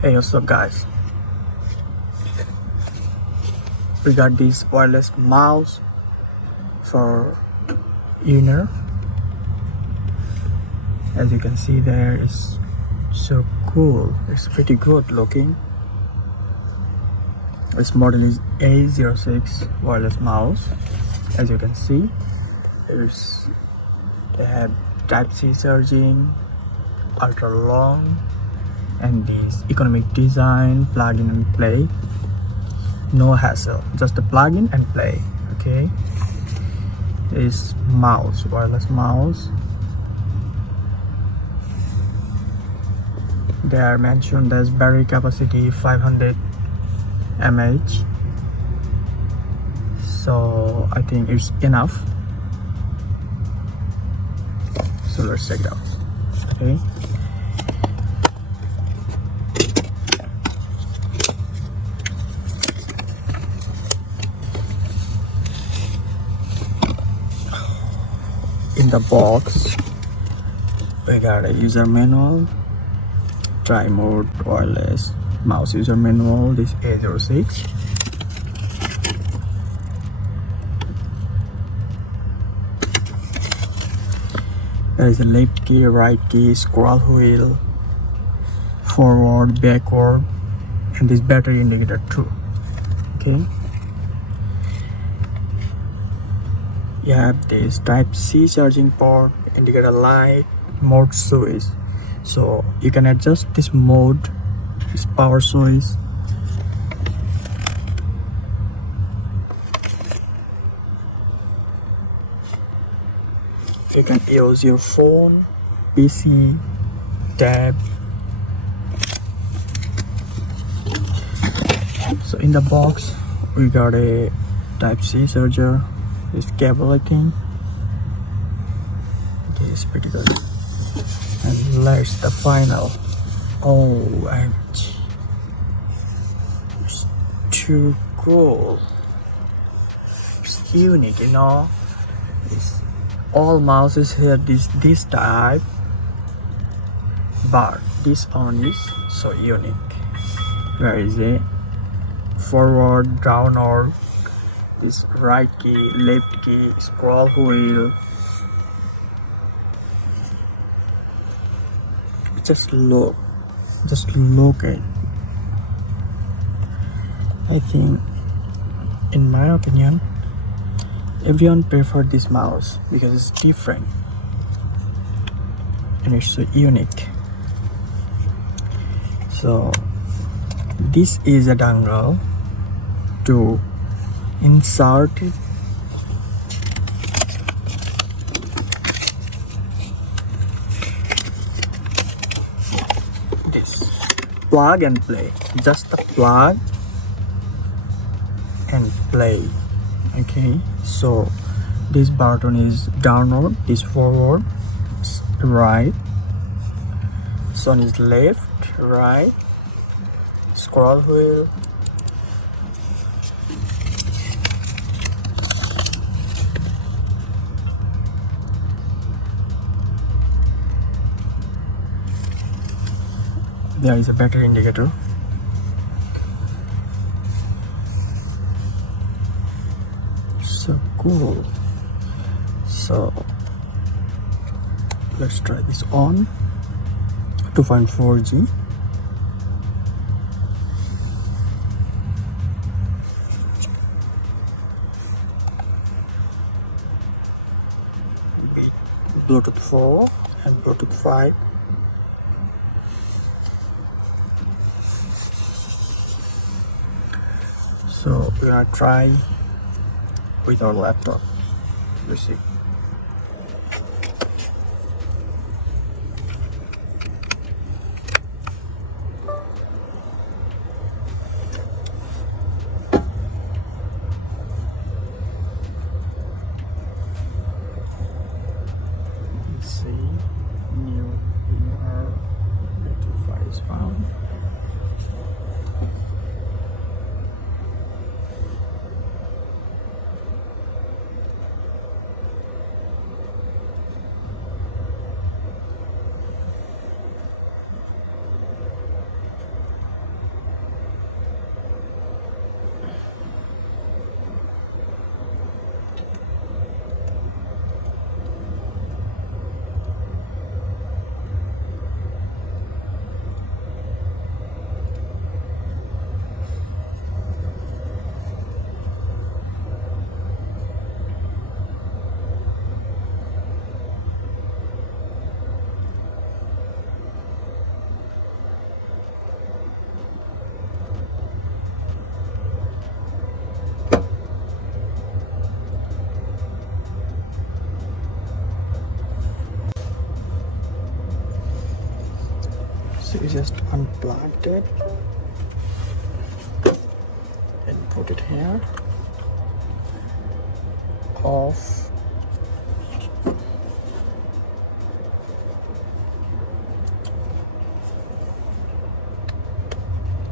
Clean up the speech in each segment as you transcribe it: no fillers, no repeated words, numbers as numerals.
Hey, what's up guys? We got this wireless mouse for Uineer. As you can see there, it's so cool. It's pretty good looking. This model is A06 wireless mouse. As you can see, they have Type-C charging, ultra long, and this economic design, plug in and play. No hassle, just a plug in and play. Okay, this mouse, wireless mouse, they are mentioned as battery capacity 500 mAh, so I think it's enough. So let's check it out. Okay, in the box we got a user manual, try mode wireless mouse user manual, this A06. There is a left key, right key, scroll wheel, forward, backward, and this battery indicator too. Okay, you have this Type-C charging port, indicator light, mode switch, so you can adjust this mode, this power switch. You can use your phone, PC, tab. So in the box we got a Type-C charger, this cable I think. Okay, it's pretty good. And let's the final. OMG, it's too cool. It's unique, you know. It's all mouses here this type, but this one is so unique. Where is it? Forward, downward, this right key, left key, scroll wheel. Just look at it. I think, in my opinion, everyone preferred this mouse because it's different and it's so unique. So this is a dongle to insert it. This plug and play, just a plug and play. Okay, so this button is downward, this forward, right, this one is left, right, scroll wheel, there is a battery indicator. So cool. So let's try this on 2.4G. Bluetooth 4 and Bluetooth 5. So we're gonna try with our laptop. Let's see. Let's see. New Uineer is found. So you just unplug it and put it here. Off.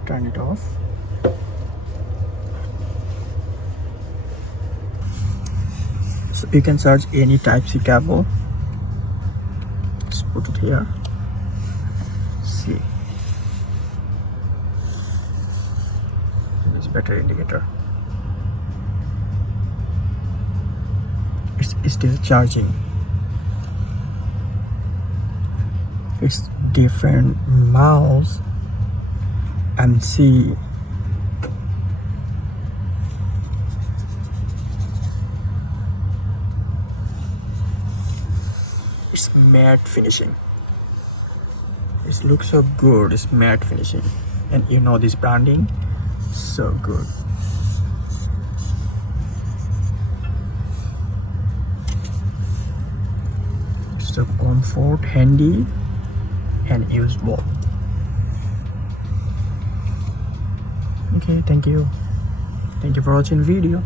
Turn it off. So you can charge any Type-C cable. Just put it here. See, this battery indicator. It's still charging. It's different mouse and see. It's matte finishing. It looks so good. It's matte finishing, and you know this branding, so good. So comfort, handy, and usable. Okay, thank you for watching video.